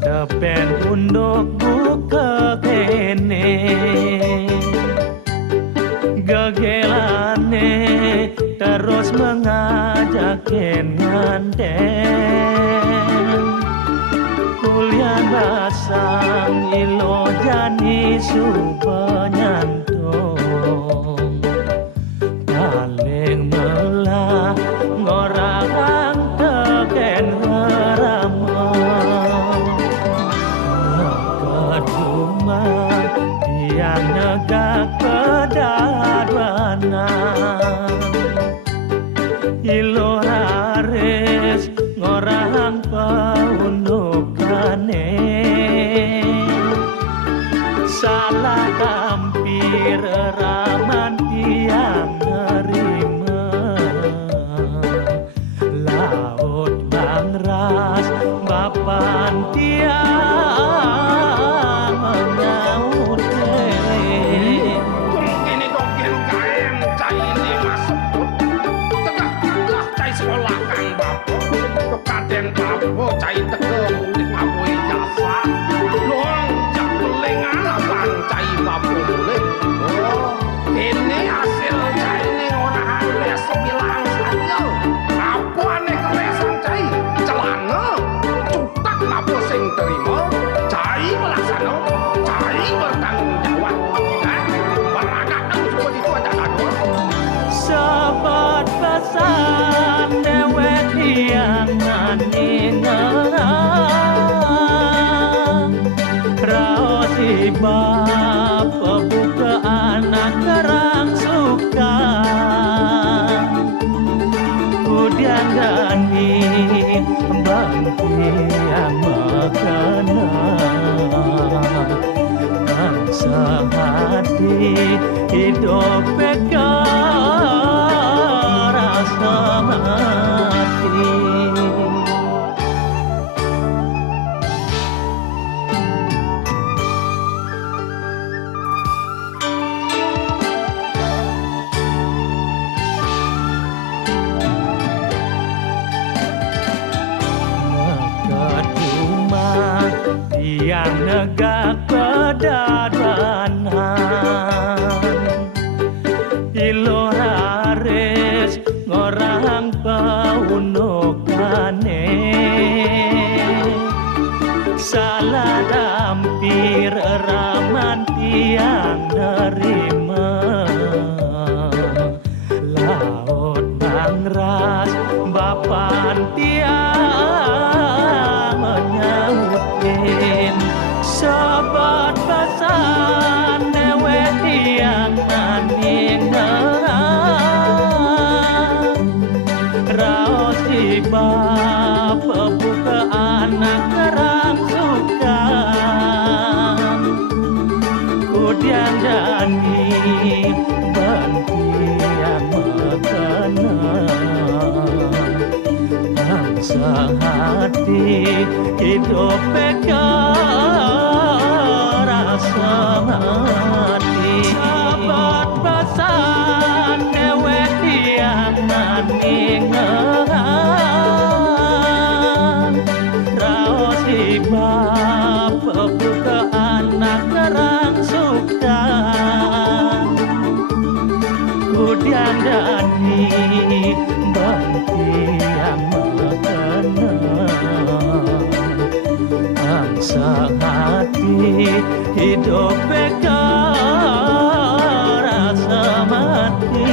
tepen unduk buka kene gegelane terus mengajak nganten kuliah basang ilo jani subanyantong paling melah ngorang teken rama keduma tiang negak pedadwana ilo haris ngorang paundukane salah kampir raman tiang nerima laut bangras bapan tiang menyaut ini dongeng kain cai ini masuk tegak cai sekolah kang bapo kekaden bapo cai tegak mulik ngabui jasa luang jak belengan abang cai bapo mulik oh ini hasil cai ini orang les bilang saja apa aneh kelesan cai celana cutak bapo sing terima cai melaksana cai bertanggung jawab peragakan cuma itu aja satu sahabat pesan dewek tiang maningang raos ibab pebuka anak kerang suka udian dani bangki yang makana bangsa hati hidup peka rasa mati keduma tiang negak pedadwanan ilo haris ngorang paunukane salah dampir raman tiang nerima laut bangras bapan tiang menyautin sahabat pesan dewe tiang maningang raos ibab pebuka anak kerang suka kudian jani banti yang makana bangsa hati hidup peka rasa mati sahabat pesan dewe tiang maningang raos ibab pebuka anak kerang suka kudian dani banti yang makana bangsa hati hidup peka rasa mati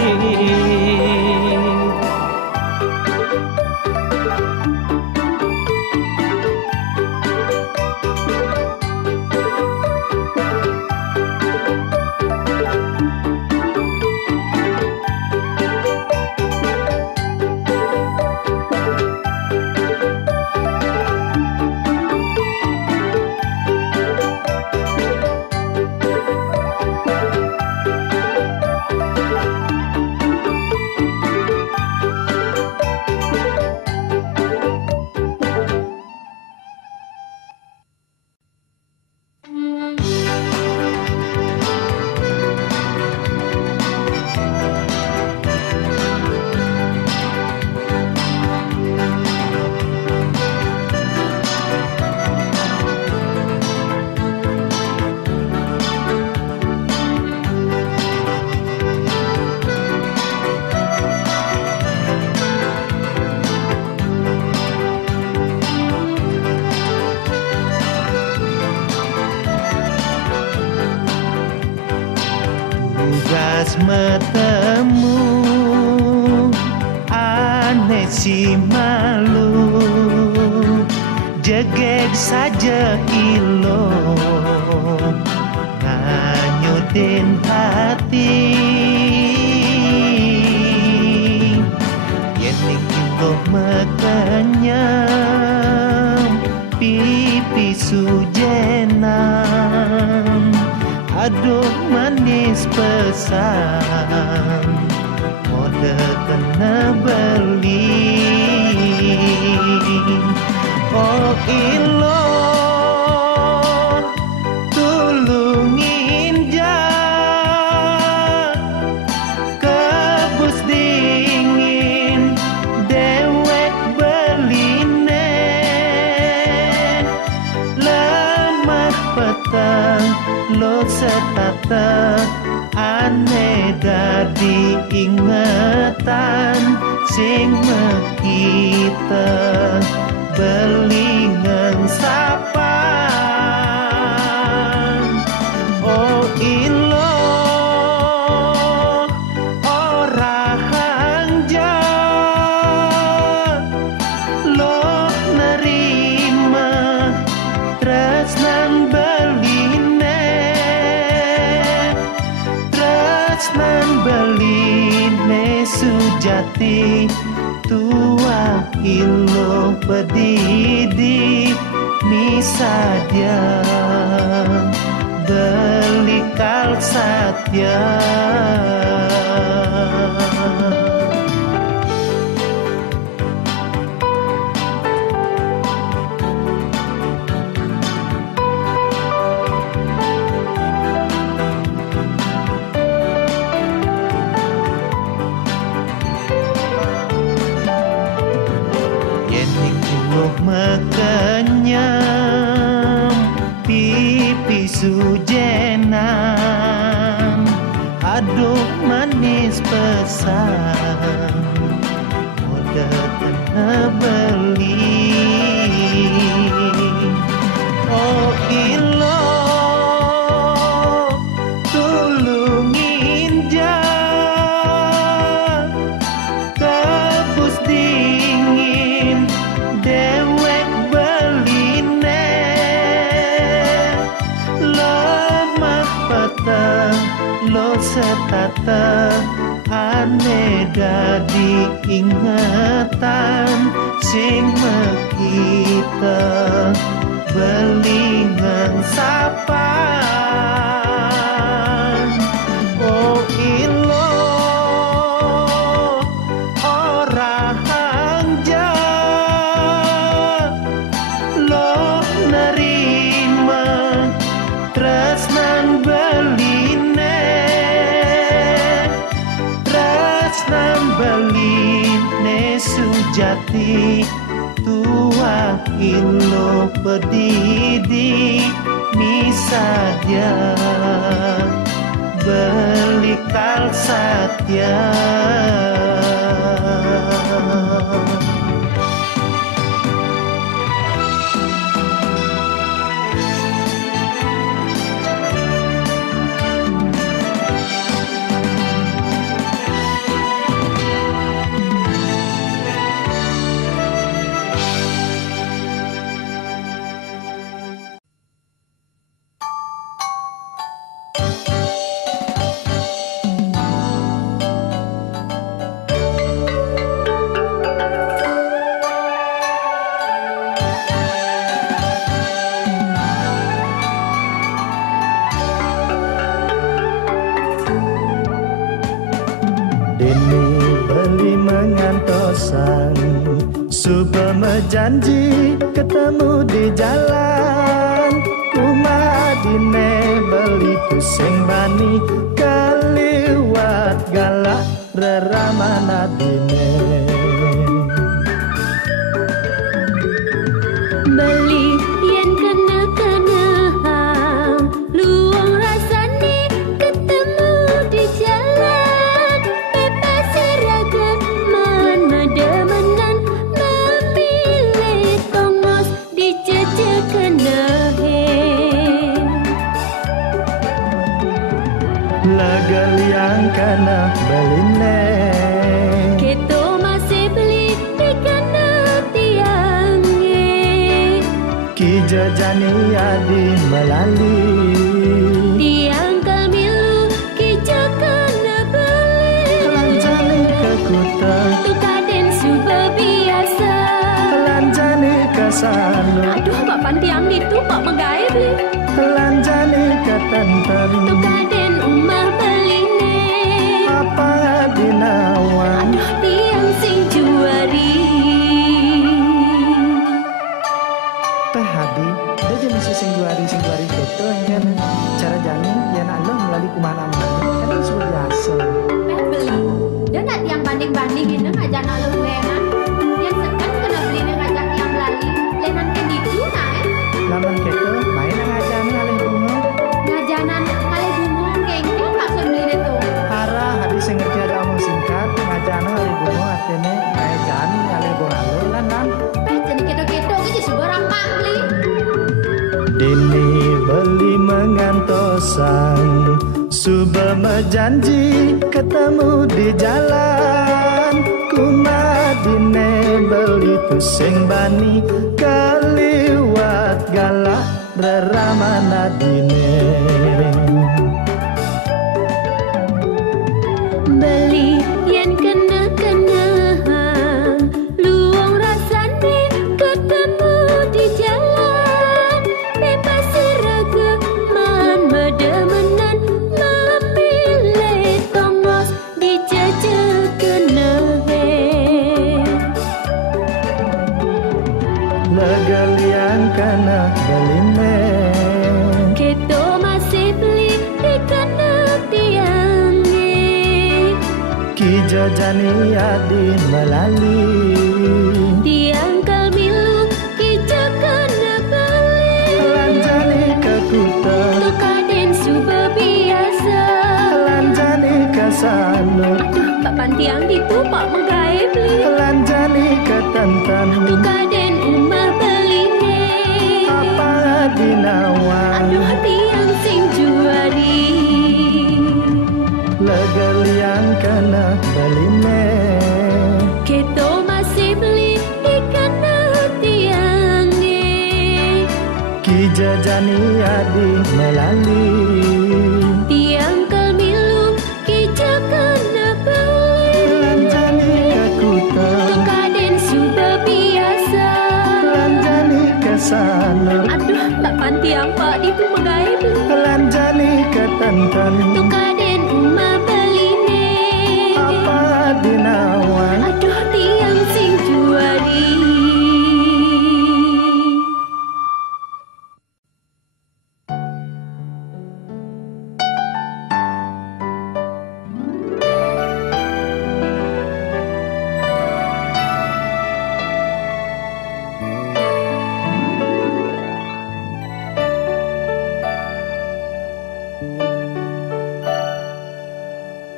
pas metemu aneh si malu jegek saja ilo nganyutin hati yening ilo mekenyam pipi sujenam aduh manis pesan mode kena beli oh ilo tulungin jak kebus dingin dewek beline lemah petang lo setata aneh dadi ingetan sing kita belingan sapan oh ilo ora hanja lo nerima tresnan beline sujati tua ilo pedidi misadia belikal satya mekenyam pipi sujenam aduh manis pesan mode kena beli oh ilo tulungin jak kebus dingin dewek beline lemah petang lo setata aneh dadi ingetan sing kita belingan sapan oh ilo ora hanja lo nerima tresnan beline sujati tua ilo pedidi misadia belikal satya janji ketemu di jalan Uma dine beli pusing bani keliwat galak reramana dine beli yen kena ham luang rasani ketemu di jalan bebas seragam mana demenan memilih tongos dicecek kena lagal yang jejani adi melali Tiang kamilu kica kena beli Lanjani ke kuta Tukaden suba biasa Lanjani ke sanu Aduh bapan tiang itu pak menggaya beli Lanjani ke tenten Tukaden umah beline Apa dinawan Aduh tiang sing juari Teh Hadi, dia jadi sing juari gitu kan cara jani yang Allah melalui kumana-mana kan sudah biasa. beli dan nak tiang banding-banding ini ngajak lalu lenan yang sekan kena beli ngajak tiang lali lenan kan itu nah Laman gitu, main ngajani alih bunga. ngajanan kali bunga kengkong maksud beli itu Hara Hadi sing ngerti ada omong singkat ngajani alih bunga artinya ngajani alih bunga lo lan. jadi kedo-kedo aja sebarang mangli Dini beli mengantosan Suba menjanji ketemu di jalan Kumadine beli pusing bani Kaliwat galak reramana dine beli yang kena-kenaan luang rasane ketemu di jalan bebas seragaman bedemenan memilih tongos di jejak-kenehe Legalian kana beline Keto masih beli di kena tiangnya Ki jajani adi melali Tiang kamilu kita kena beli Lanjani ke kuta Tukaden suba biasa Lanjani ke sanu Aduh papan tiang ditupak menggaya beli Lanjani ke tenten Tukaden umah beline Apa dinawan Aduh tiang sing juari Legalian kana beline Keto masih beli di kena tiangnya Ki jajani adi melali Tiang kamilu kita kena beli Lanjani ke kuta Tukaden suba biasa Lanjani ke sanu Aduh papan tiang pak itu menggaya beli Lanjani ke tenten Tukaden umah beline Apa dinawan Aduh tiang sing juari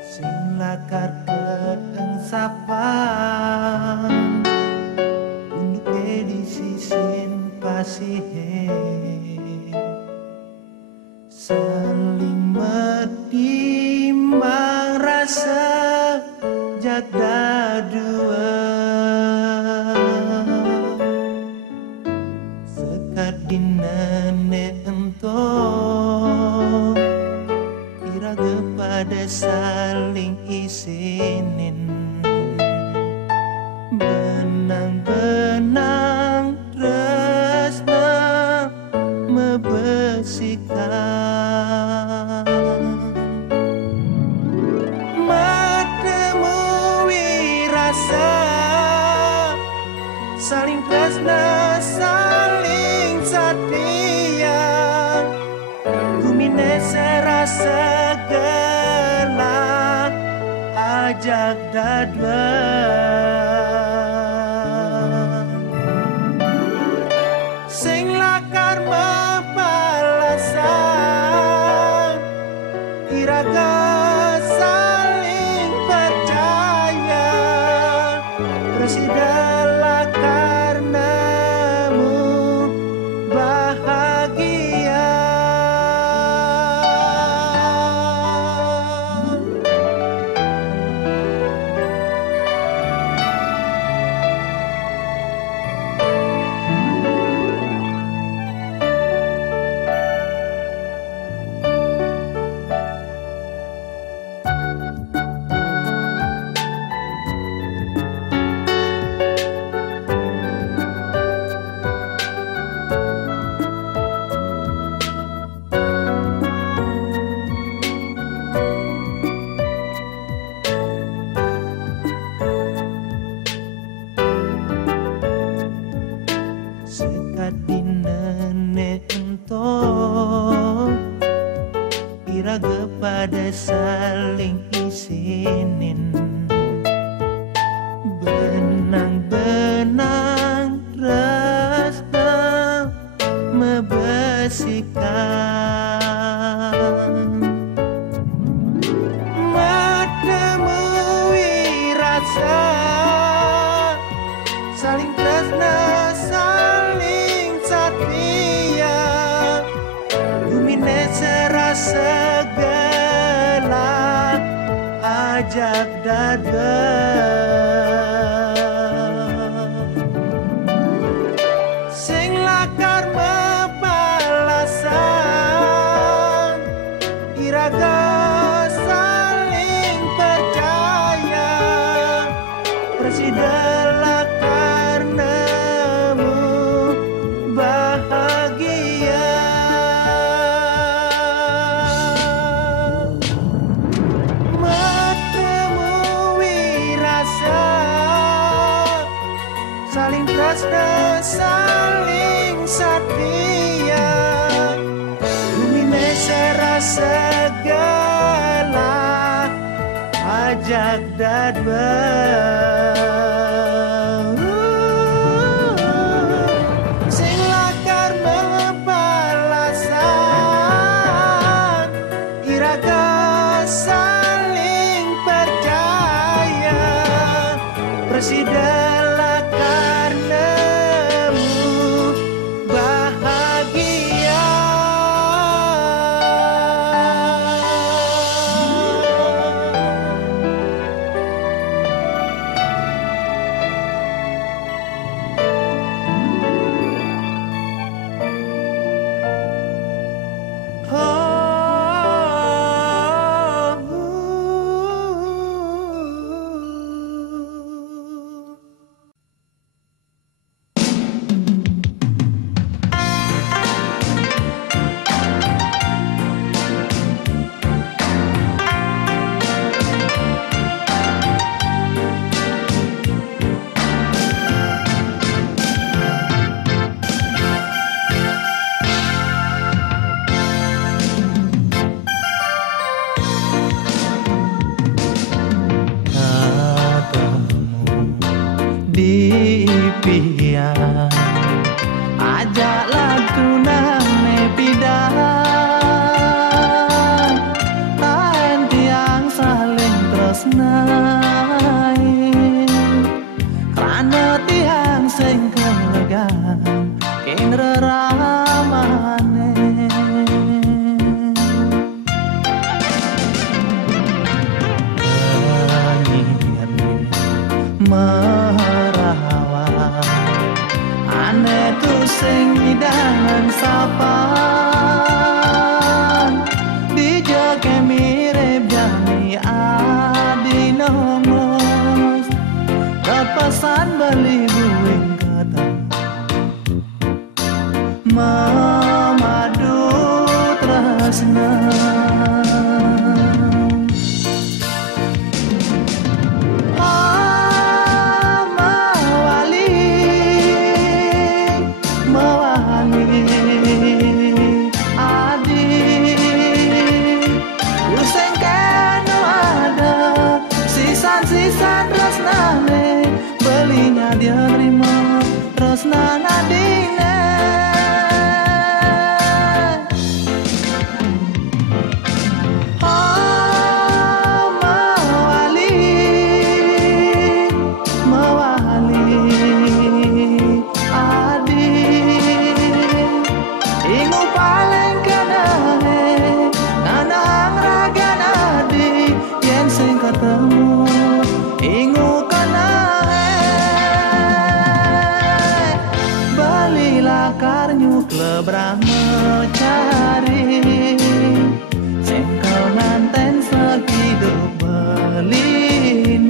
Sing lakar keteng sapa Unduk edisi sin pasihe Saling metimbang rasa jagda dua Sekat dinane entong iraga pada saling isinin benang-benang tresna mebesikan menemui rasa saling tresna saling setia kumine serasa gelak ajak dadwa sing lakar mapalasan iraga saling percaya presidala karenamu bahagia saling isinin benang-benang rasa membesikan menemui rasa saling tresna saling setia lumine serasa gelap ajak dada sing lakar mepalasan iraga saling percaya bersidalah karenamu bahagia menemui rasa saling tresna saling setia lumine serasa segala ajak dadwa sing lakar mepalasan iraga saling percaya bersidalah karenamu bahagia di pihak ajaklah tunang nepidan tahan tiang saling tresnai karena tiang sing kelegan keng reramane merawat aneh tu sing hidangan sapan dijaga mirip jani adi nomos kepesan beli buing kata memadu tresna sisan tresnane belinya dia terima tresna nadine mawali adi ingu paling kenane nanang raga nadi yen sing ketemu ingu kanae balilah karnyuk lebrang mencari sengkau nganten sehidup beline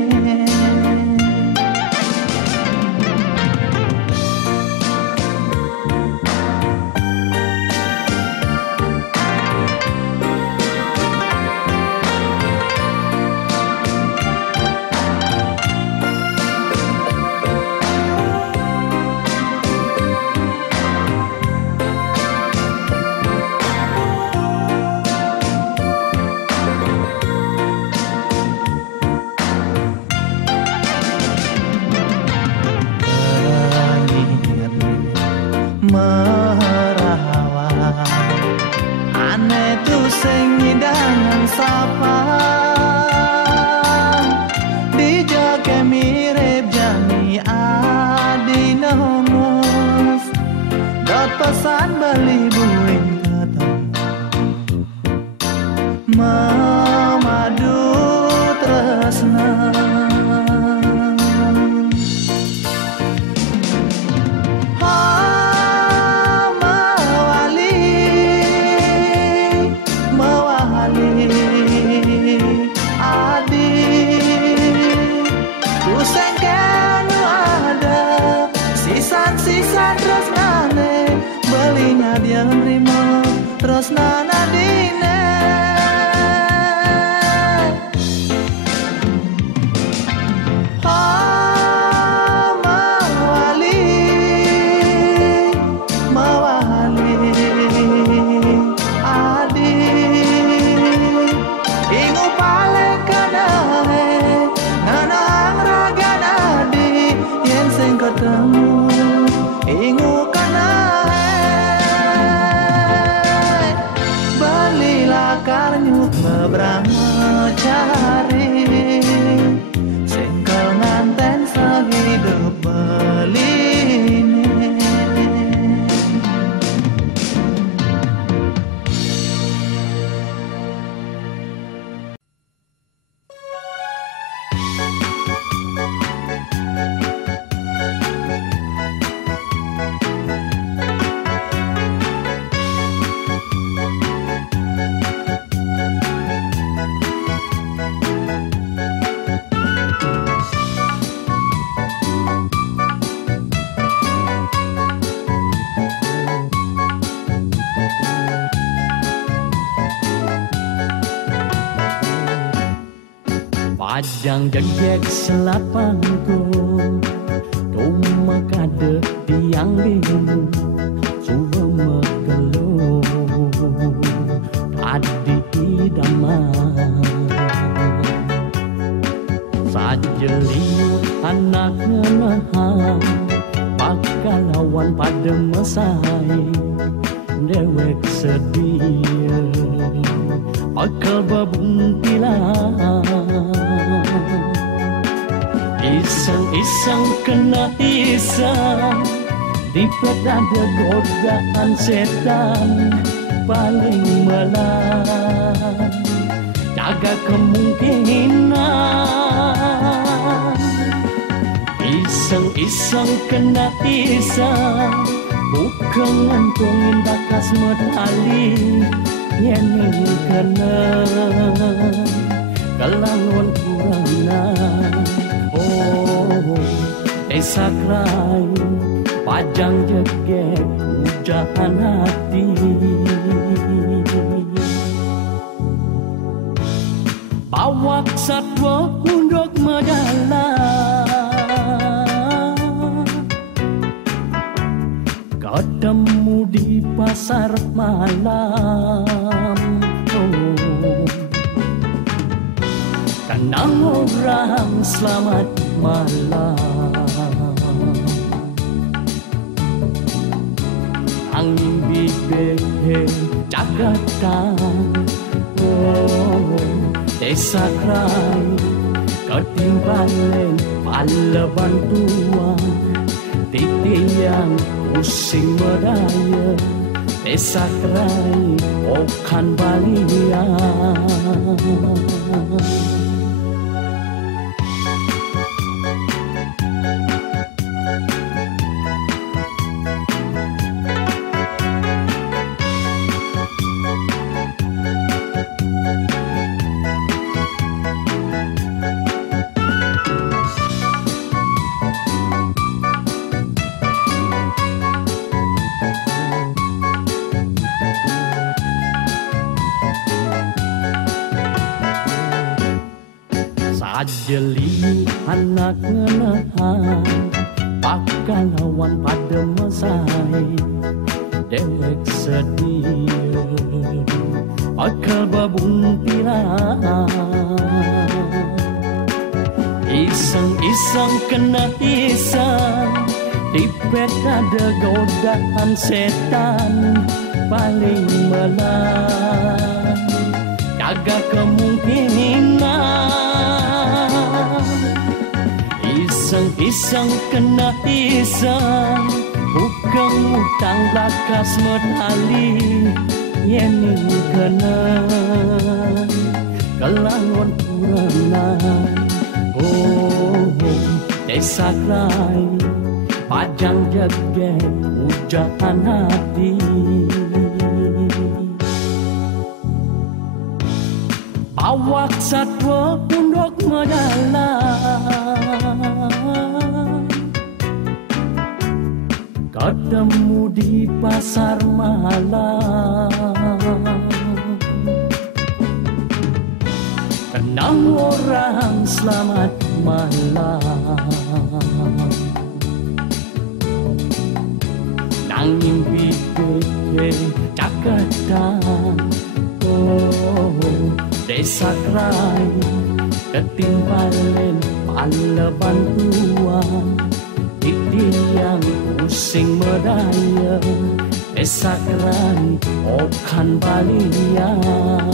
merawat aneh tu sing ngidangan sapa dijoke mirip jani adi nomus dot pesan beli buing ketemu memadu tresna dia nerima terus nana dine mawali adi ingu pale kanahe nana raga nadi yen sing ketemu ingu karnyuk ngebrahmacari singkel nganten sehidup beline Padang jegek selapangku Rumah kade tiang bingung Suwa megelu Adi idaman Sajeliu anak ngenahang Pakalawan pada mesai Dewek sedia Pakal babungkilan Iseng-iseng kena iseng Di pedada godaan setan Paling melang Jaga kemungkinan Iseng-iseng kena iseng Bukan ngantungin bakas medali Yang kena Kelangon kurang desa krai pajang jegek ujahan hati bawak satwa undok medalam ketemu di pasar malam tenang orang selamat malam angin bibe Jakarta desa krai ketimbalan pala bantuan titiang pusing medaya desa krai okan balian Sajeli anak ngenahan Pakalawan pada mesai Dewek sedia Pakal babung tiran Iseng-iseng kena iseng Di nyepet ada godaan setan paling melan jaga kemungkinan iseng-iseng kena iseng bukan utang lakas medali yening kena kelangon purana desa krai pajang jage ujaan hati awak satwa pundok medalan ketemu di pasar malam tenang orang selamat malam nanging pikir cakatan desa krai ketimbalen pala bantuan titiang pusing medaya desa krai okan balian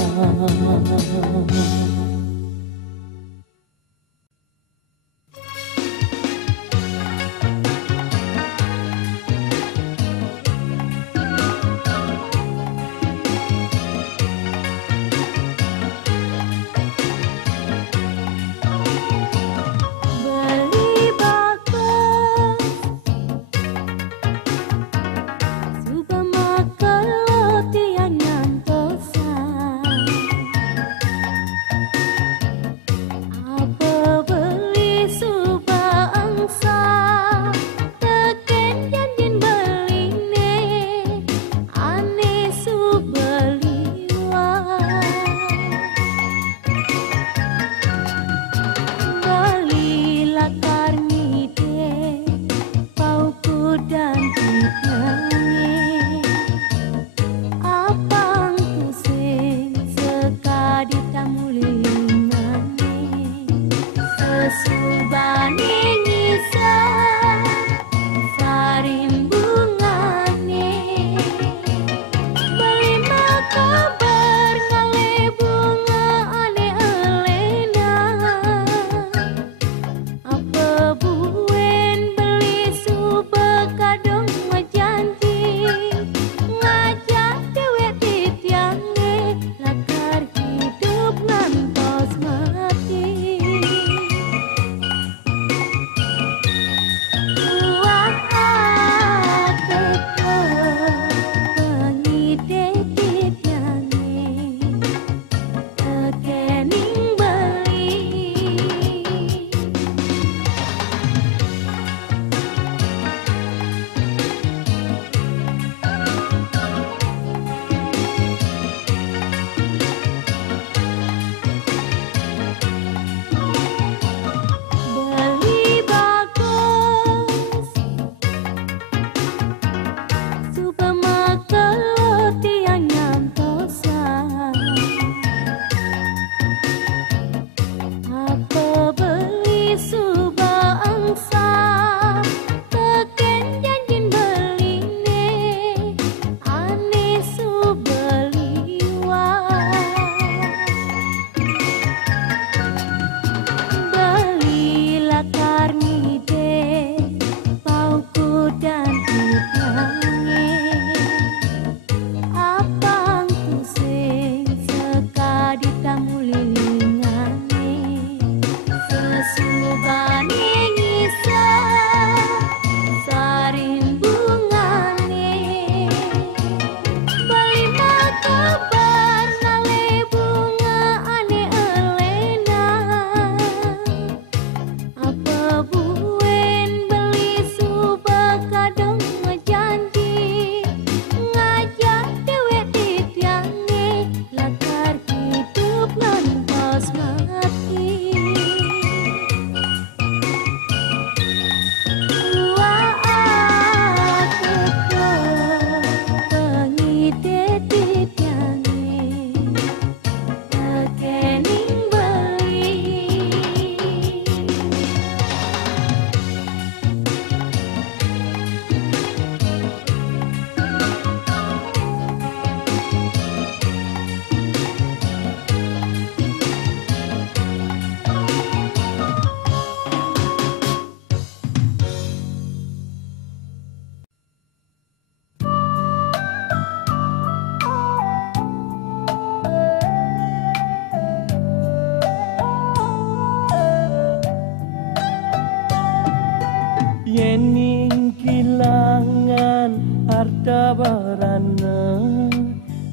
sabarana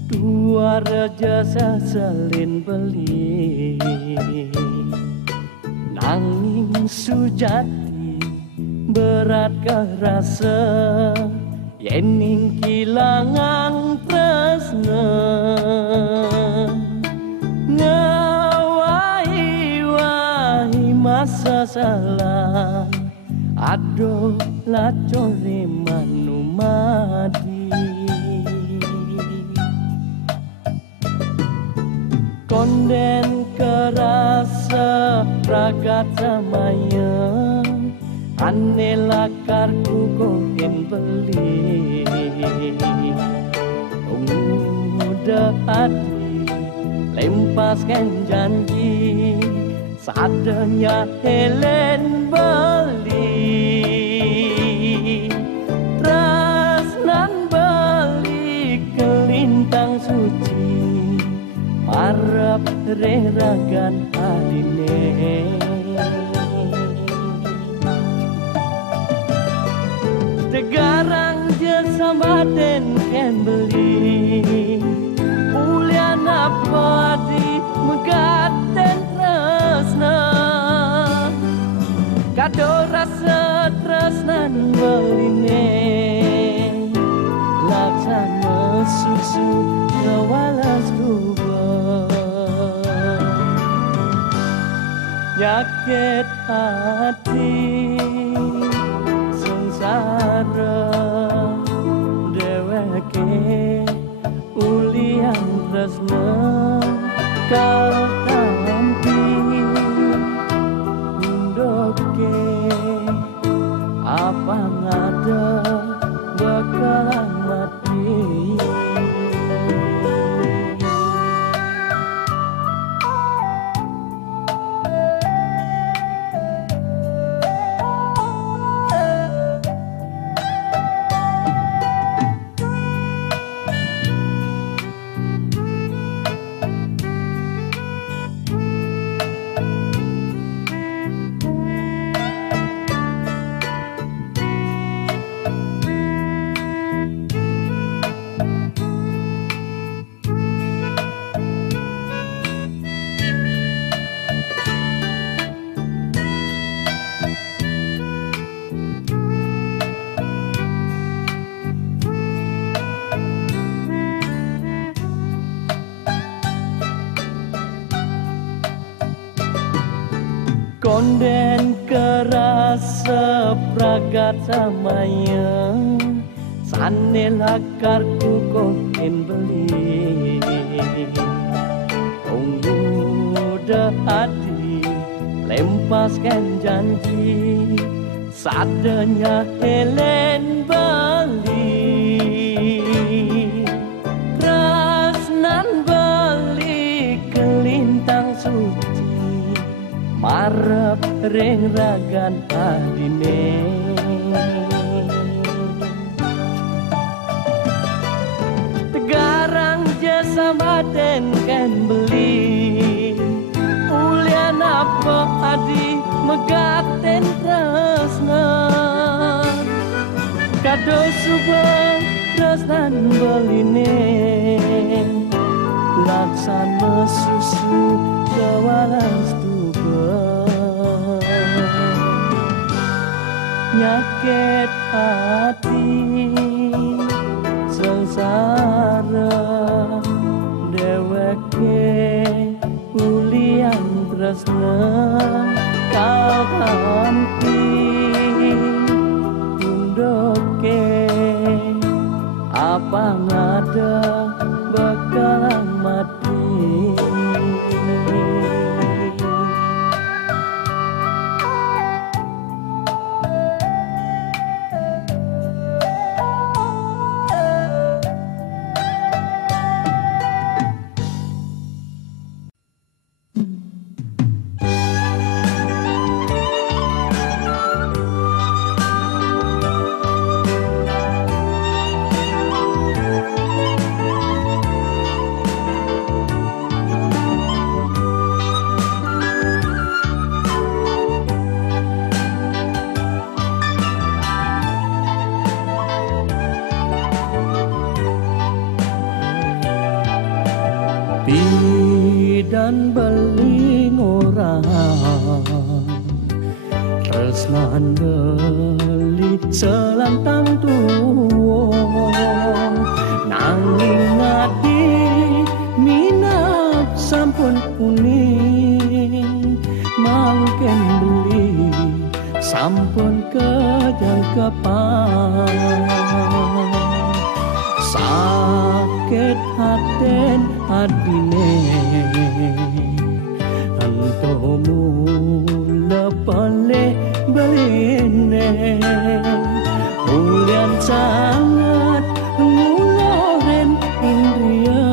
dua raja sasalin beli nanging sujati berat kerasa yening kilangan tresna ngawahi masa salah aduh lacore manumadi konden kerasa ragat samaya ane lakarku kohen beli udah hati lempaskan janji sadenya Helen beli tresnan beli kelintang suci marap reragan aline tegarang jasa baden ken beli ulian apa di megaten tresna kado rasa tresnan beline laksana susu ngawalas kubah nyakit hati sengsara deweke ulian tresna kau tampi undoke apa ngada bakalan mati konden kerasa pragat samaya sane lakarku kohen beli udah hati lempaskan janji sadenya Helen beli tresnan beli kelintang suci marep ring ragan adine tegarang jasa baden kan beli ulian apa adi megaten tresna kado subah tresnan beline laksana susu gawalas nyakit hati sengsara deweke ulian tresna kau tampi undoke apa ngada bakalan mati Tresnan beling orang, tresnan beli selantang tuwong, nanging ngadi minap sampun kuning, mangken beli sampun kejangkepan. Sakit haten adine antomu lepale beline ulian sangat nguloren indria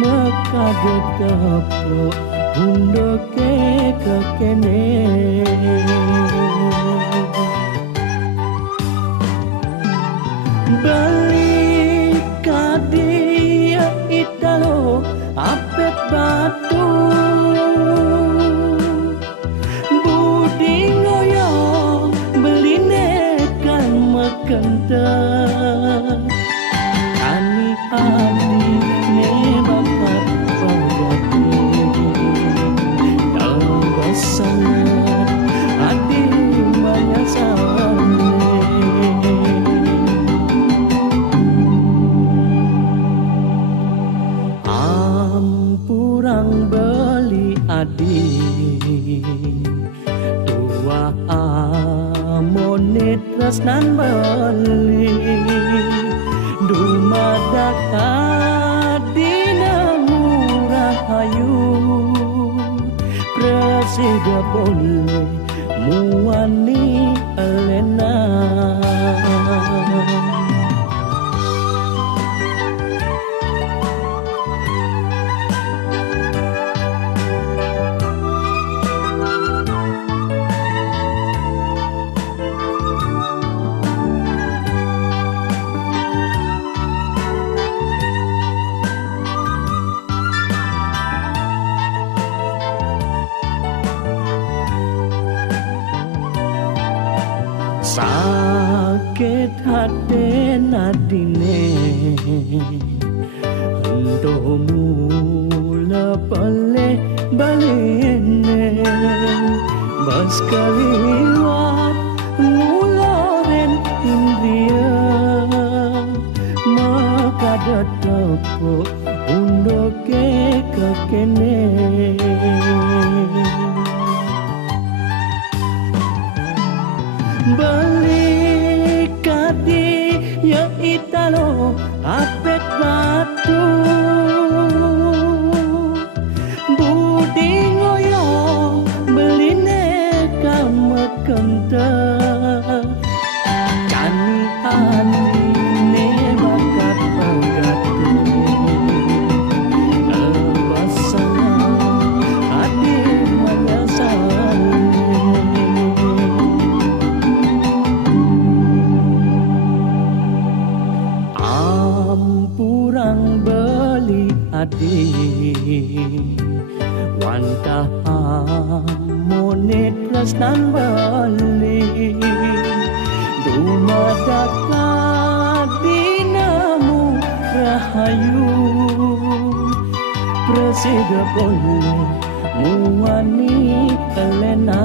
mekadet kepo hundoke kekene. Balik kadia italo apet batu budi ngoyo beline kan mekenter kani adi ne bapak pagati dalam sangat adi banyak beli adi dua amonit tresnan beli dumadak adina murah hayu presida boleh muani elena. Sakit hati nadine entomu lepale baline bas kaliwat nguloren indria makadat tepo undoke kekene. Balik kadi ya italo apet batu budi ngoyo beline kamu kenter kani adi ne bakat pagati kebasangan adi manyasan. Ampurang beli adi wantah amonit tresnan beli dumadak adinamu rahayu presida boleh muani elena.